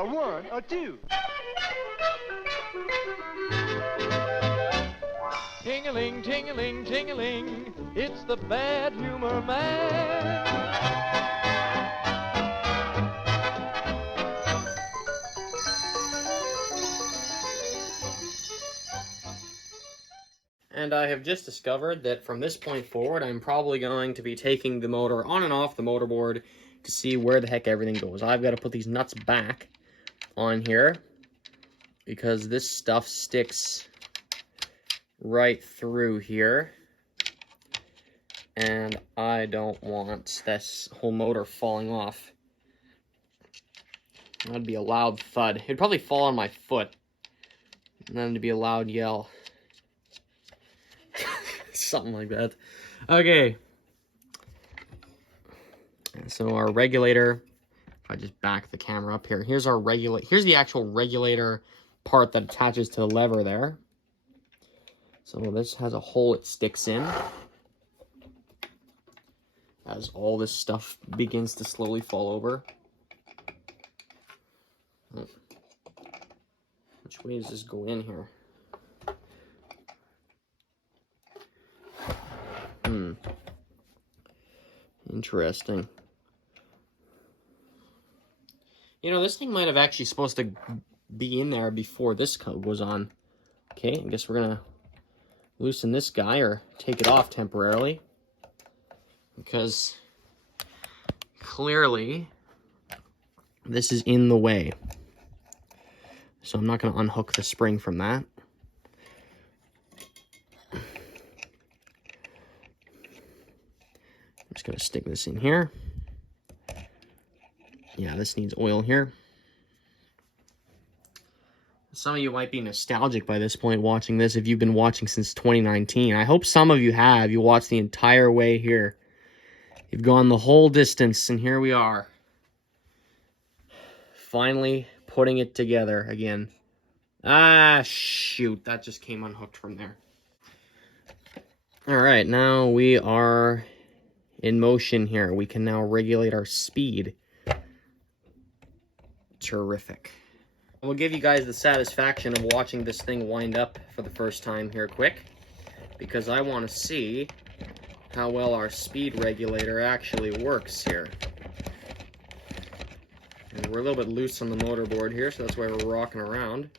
A 1, a 2. Ting-a-ling, ting-a-ling, ting-a-ling, it's the bad humor man. And I have just discovered that from this point forward, I'm probably going to be taking the motor on and off the motorboard to see where the heck everything goes. I've got to put these nuts back on here because this stuff sticks right through here. And I don't want this whole motor falling off. That'd be a loud thud. It'd probably fall on my foot. And then it'd be a loud yell. Something like that. Okay. So our regulator, if I just back the camera up here, here's the actual regulator part that attaches to the lever there. So this has a hole it sticks in as all this stuff begins to slowly fall over. Oh. Which way does this go in here? Interesting. You know, this thing might have actually supposed to be in there before this goes on. Okay, I guess we're gonna loosen this guy or take it off temporarily, because clearly this is in the way. So I'm not gonna unhook the spring from that. I'm just gonna stick this in here. Yeah, this needs oil here. Some of you might be nostalgic by this point watching this if you've been watching since 2019. I hope some of you have. You watched the entire way here. You've gone the whole distance, and here we are. Finally putting it together again. Ah, shoot. That just came unhooked from there. Alright, now we are in motion here. We can now regulate our speed. Terrific. We'll give you guys the satisfaction of watching this thing wind up for the first time here quick, because I want to see how well our speed regulator actually works here. And we're a little bit loose on the motorboard here, so that's why we're rocking around.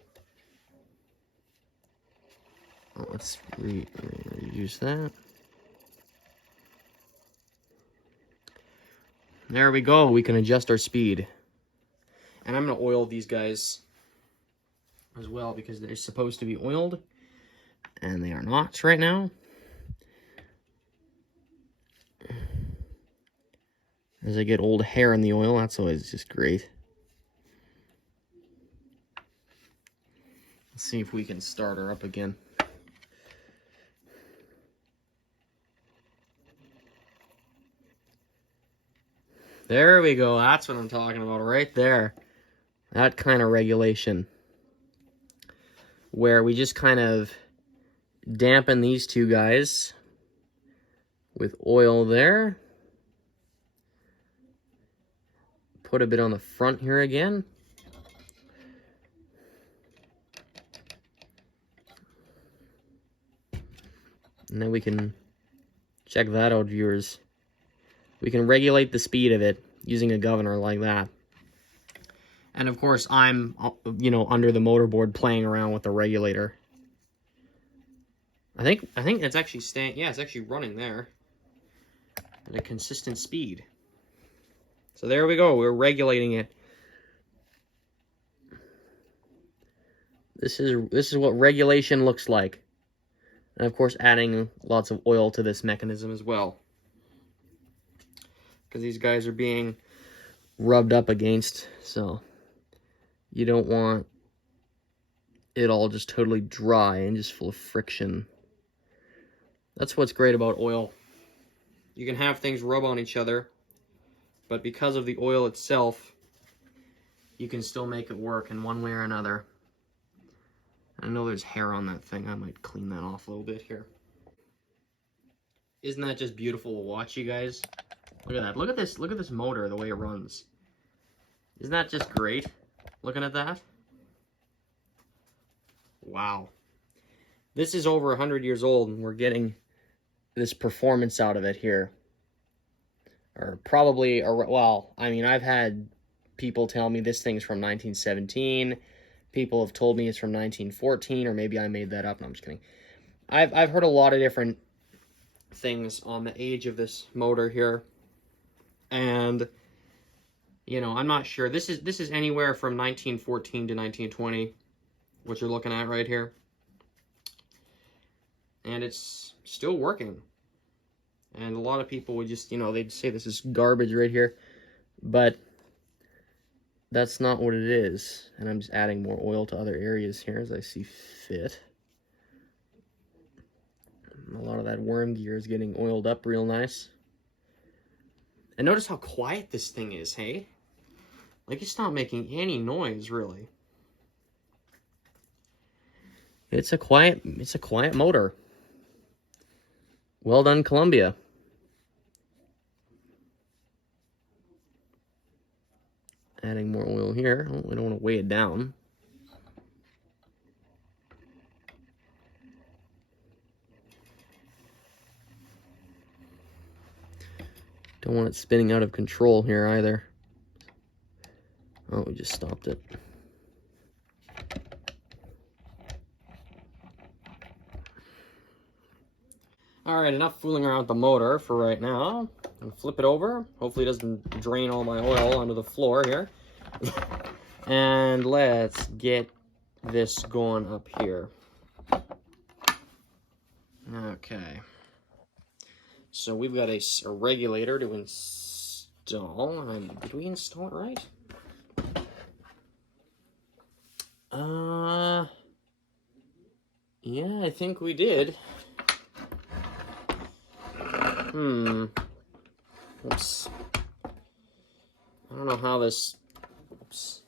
Oh, let's reuse that. There we go. We can adjust our speed. And I'm going to oil these guys as well, because they're supposed to be oiled, and they are not right now. As I get old hair in the oil, that's always just great. Let's see if we can start her up again. There we go. That's what I'm talking about right there. That kind of regulation, where we just kind of dampen these two guys with oil there. Put a bit on the front here again. And then we can check that out, viewers. We can regulate the speed of it using a governor like that. And of course, I'm, under the motorboard playing around with the regulator. I think it's actually staying. Yeah, it's actually running there at a consistent speed. So there we go. We're regulating it. This is what regulation looks like. And of course, adding lots of oil to this mechanism as well, because these guys are being rubbed up against, so you don't want it all just totally dry and just full of friction. That's what's great about oil. You can have things rub on each other, but because of the oil itself, you can still make it work in one way or another. I know there's hair on that thing. I might clean that off a little bit here. Isn't that just beautiful to watch, you guys? Look at that. Look at this motor, the way it runs. Isn't that just great? Looking at that? Wow. This is over 100 years old, and we're getting this performance out of it here. Or probably, well, I mean, I've had people tell me this thing's from 1917. People have told me it's from 1914, or maybe I made that up. No, I'm just kidding. I've heard a lot of different things on the age of this motor here. And, you know, I'm not sure. This is anywhere from 1914 to 1920, what you're looking at right here. And it's still working. And a lot of people would just, you know, they'd say this is garbage right here. But that's not what it is. And I'm just adding more oil to other areas here as I see fit. A lot of that worm gear is getting oiled up real nice. And notice how quiet this thing is, hey? Like, it's not making any noise, really. It's a quiet motor. Well done, Columbia. Adding more oil here. Oh, we don't want to weigh it down. Don't want it spinning out of control here either. Oh, we just stopped it. Alright, enough fooling around with the motor for right now. And flip it over. Hopefully it doesn't drain all my oil onto the floor here. And let's get this going up here. Okay. So we've got a regulator to install. Did we install it right? Yeah, I think we did. Oops. I don't know how this... Oops.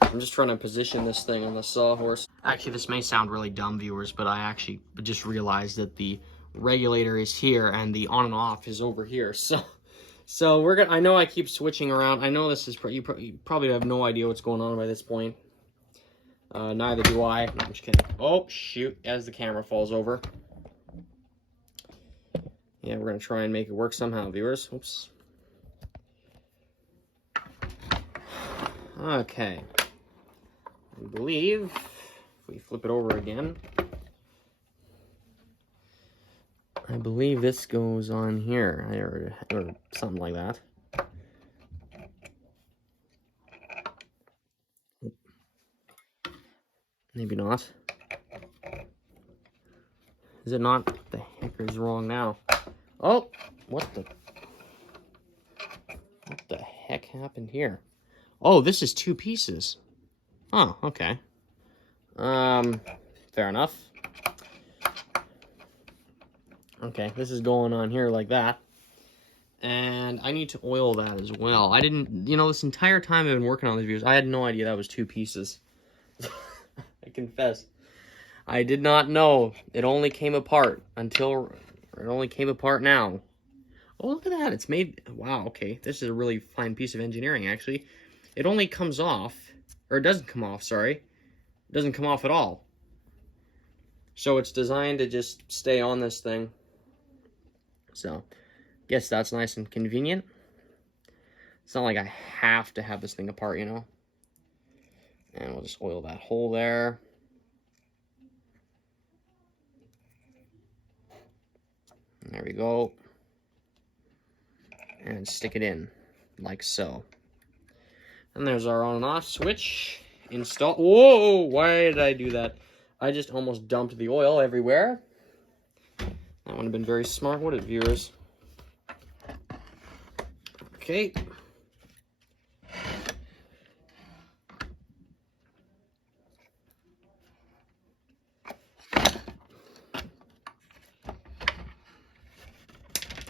I'm just trying to position this thing on the sawhorse. Actually, this may sound really dumb, viewers, but I actually just realized that the regulator is here and the on and off is over here. So we're gonna... I know I keep switching around. I know this is... You probably have no idea what's going on by this point. Neither do I. No, I'm just kidding. Oh, shoot, as the camera falls over. Yeah, we're going to try and make it work somehow, viewers. Oops. Okay. I believe, if we flip it over again, I believe this goes on here, or something like that. Maybe not. Is it not? What the heck is wrong now? Oh, what the heck happened here? Oh, this is 2 pieces. Oh, okay. Fair enough. Okay, this is going on here like that. And I need to oil that as well. I didn't, you know, this entire time I've been working on these videos, I had no idea that was 2 pieces. I confess. I did not know. It only came apart until... It only came apart now. Oh, look at that. It's made... Wow, okay. This is a really fine piece of engineering, actually. It only comes off... Or it doesn't come off, sorry. It doesn't come off at all. So it's designed to just stay on this thing. So, guess that's nice and convenient. It's not like I have to have this thing apart, you know. And we'll just oil that hole there. There we go. And stick it in, like so. And there's our on and off switch. Install. Whoa! Why did I do that? I just almost dumped the oil everywhere. That would have been very smart, would it, viewers? Okay.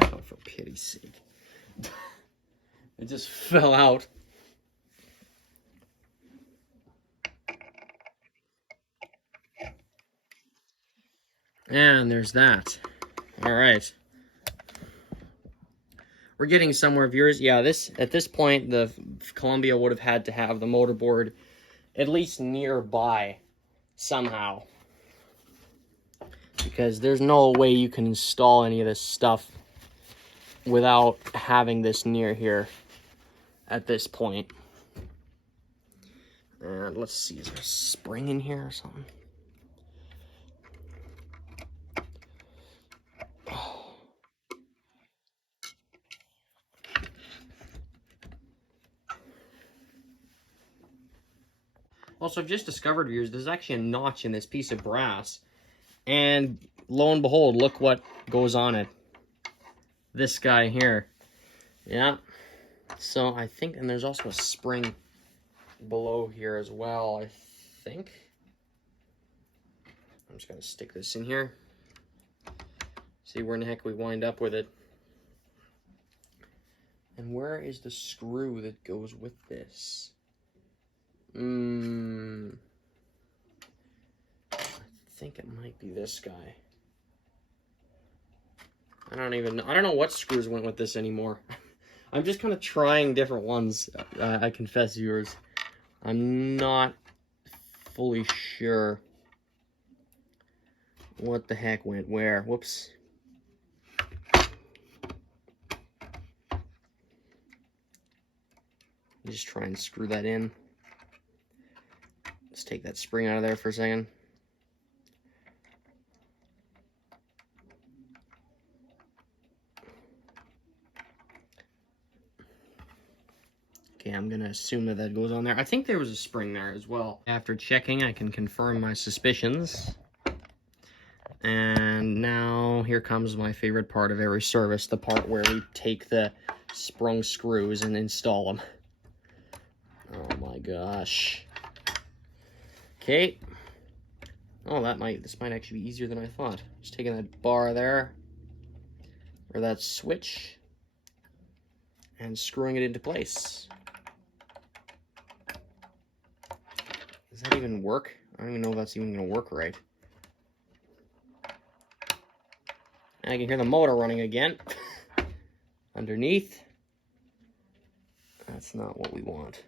Oh, for pity's sake. It just fell out. And there's that. All right. We're getting somewhere, viewers. Yeah, at this point, the Columbia would have had to have the motor board at least nearby somehow. Because there's no way you can install any of this stuff without having this near here at this point. And let's see, is there a spring in here or something? Also, I've just discovered, viewers, there's actually a notch in this piece of brass. And lo and behold, look what goes on it. This guy here. Yeah. So I think, and there's also a spring below here as well, I think. I'm just going to stick this in here. See where in the heck we wind up with it. And where is the screw that goes with this? I think it might be this guy. I don't know what screws went with this anymore. I'm just kind of trying different ones, I confess, viewers. I'm not fully sure what the heck went where. Whoops. Just try and screw that in. Let's take that spring out of there for a second. Okay, I'm gonna assume that that goes on there. I think there was a spring there as well. After checking, I can confirm my suspicions. And now here comes my favorite part of every service, the part where we take the sprung screws and install them. Oh my gosh. Okay. Oh, this might actually be easier than I thought. Just taking that bar there, or that switch, and screwing it into place. Does that even work? I don't even know if that's even gonna work right. And I can hear the motor running again. Underneath. That's not what we want.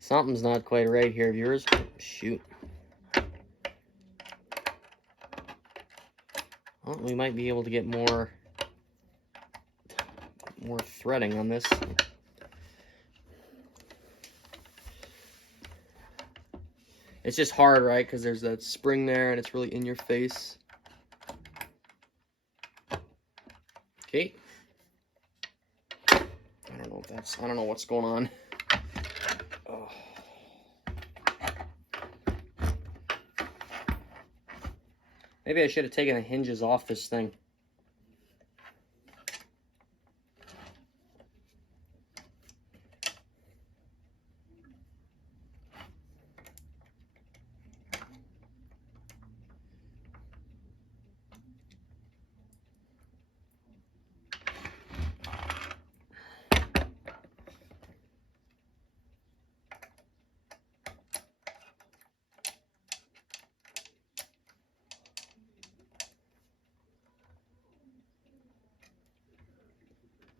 Something's not quite right here, viewers. Shoot. Well, we might be able to get more threading on this. It's just hard, right? Because there's that spring there and it's really in your face. Okay. I don't know what's going on. Oh. Maybe I should have taken the hinges off this thing.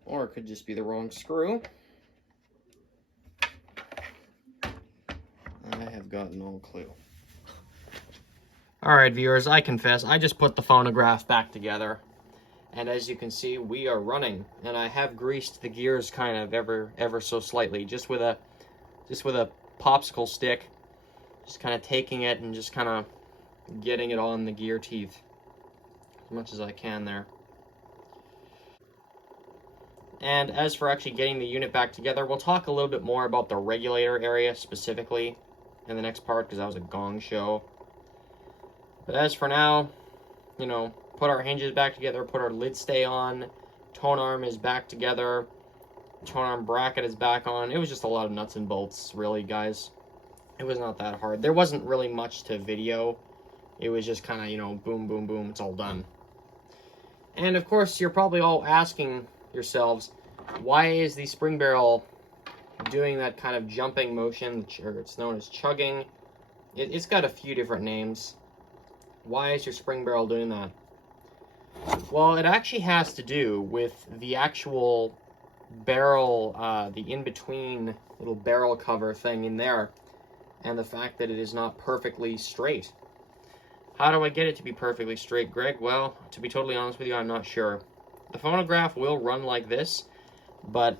Or it could just be the wrong screw. I have got no clue. Alright, viewers, I confess, I just put the phonograph back together. And as you can see, we are running. And I have greased the gears kind of ever so slightly, just with a popsicle stick. Just kind of taking it and just kind of getting it on the gear teeth as much as I can there. And as for actually getting the unit back together, we'll talk a little bit more about the regulator area specifically in the next part, because that was a gong show. But as for now, you know, put our hinges back together, put our lid stay on, tone arm is back together, tone arm bracket is back on. It was just a lot of nuts and bolts, really, guys. It was not that hard. There wasn't really much to video. It was just kind of, you know, boom, boom, boom, it's all done. And of course, you're probably all asking yourselves, why is the spring barrel doing that kind of jumping motion, or it's known as chugging? It's got a few different names. Why is your spring barrel doing that? Well, it actually has to do with the actual barrel, the in-between little barrel cover thing in there, and the fact that it is not perfectly straight. How do I get it to be perfectly straight, Greg? Well, to be totally honest with you, I'm not sure. The phonograph will run like this, but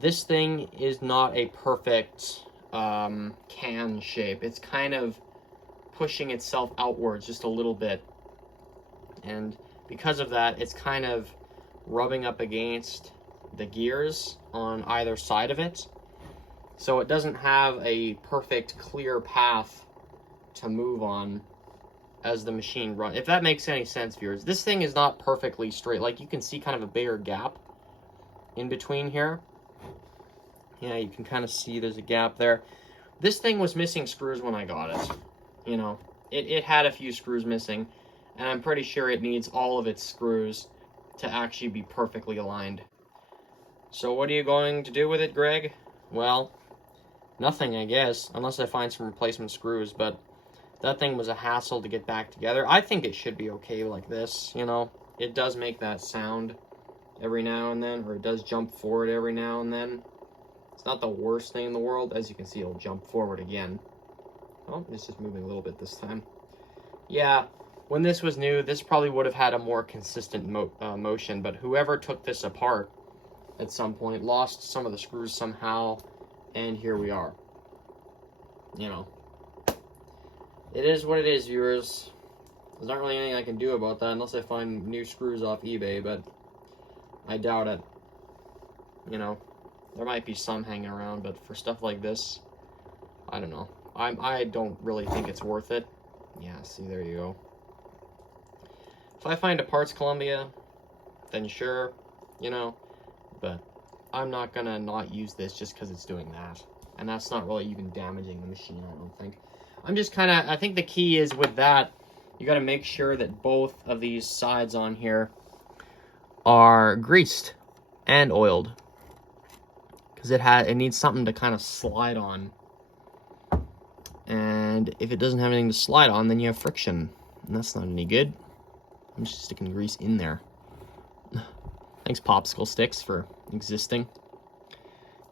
this thing is not a perfect can shape. It's kind of pushing itself outwards just a little bit. And because of that, it's kind of rubbing up against the gears on either side of it. So it doesn't have a perfect clear path to move on as the machine runs. If that makes any sense, viewers. This thing is not perfectly straight. Like, you can see kind of a bigger gap in between here. Yeah, you can kind of see there's a gap there. This thing was missing screws when I got it. You know, it had a few screws missing, and I'm pretty sure it needs all of its screws to actually be perfectly aligned. So what are you going to do with it, Greg? Well, nothing, I guess, unless I find some replacement screws, but that thing was a hassle to get back together. I think it should be okay like this, you know. It does make that sound every now and then, or it does jump forward every now and then. It's not the worst thing in the world. As you can see, it'll jump forward again. Oh, it's just moving a little bit this time. Yeah, when this was new, this probably would have had a more consistent motion, but whoever took this apart at some point lost some of the screws somehow, and here we are. You know. It is what it is, viewers. There's not really anything I can do about that unless I find new screws off eBay, but I doubt it. You know, there might be some hanging around, but for stuff like this, I don't know. I don't really think it's worth it. Yeah, see, there you go. If I find a parts Columbia, then sure, you know, but I'm not gonna not use this just because it's doing that. And that's not really even damaging the machine, I don't think. I'm just kind of, I think the key is with that, you got to make sure that both of these sides on here are greased and oiled, because it needs something to kind of slide on. And if it doesn't have anything to slide on, then you have friction, and that's not any good. I'm just sticking grease in there. Thanks, popsicle sticks, for existing.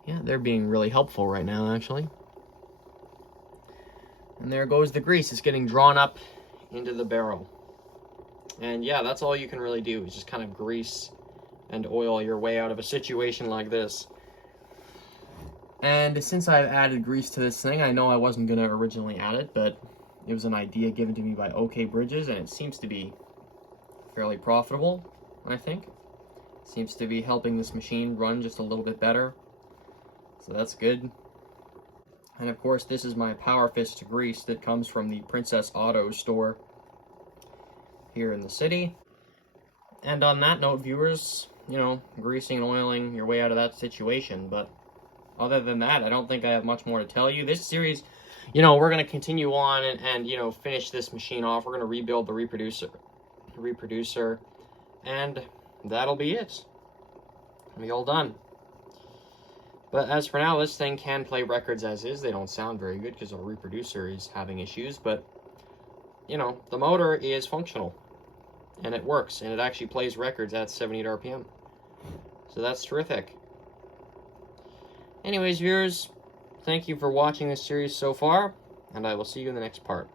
Yeah, they're being really helpful right now, actually. And there goes the grease. It's getting drawn up into the barrel. And yeah, that's all you can really do, is just kind of grease and oil your way out of a situation like this. And since I've added grease to this thing, I know I wasn't going to originally add it, but it was an idea given to me by OK Bridges, and it seems to be fairly profitable, I think. Seems to be helping this machine run just a little bit better. So that's good. And of course, this is my Power Fist grease that comes from the Princess Auto store here in the city. And on that note, viewers, you know, greasing and oiling your way out of that situation. But other than that, I don't think I have much more to tell you. This series, you know, we're going to continue on and, you know, finish this machine off. We're going to rebuild the reproducer, and that'll be it. It'll be all done. But as for now, this thing can play records as is. They don't sound very good because our reproducer is having issues, but, you know, the motor is functional, and it works, and it actually plays records at 78 RPM. So that's terrific. Anyways, viewers, thank you for watching this series so far, and I will see you in the next part.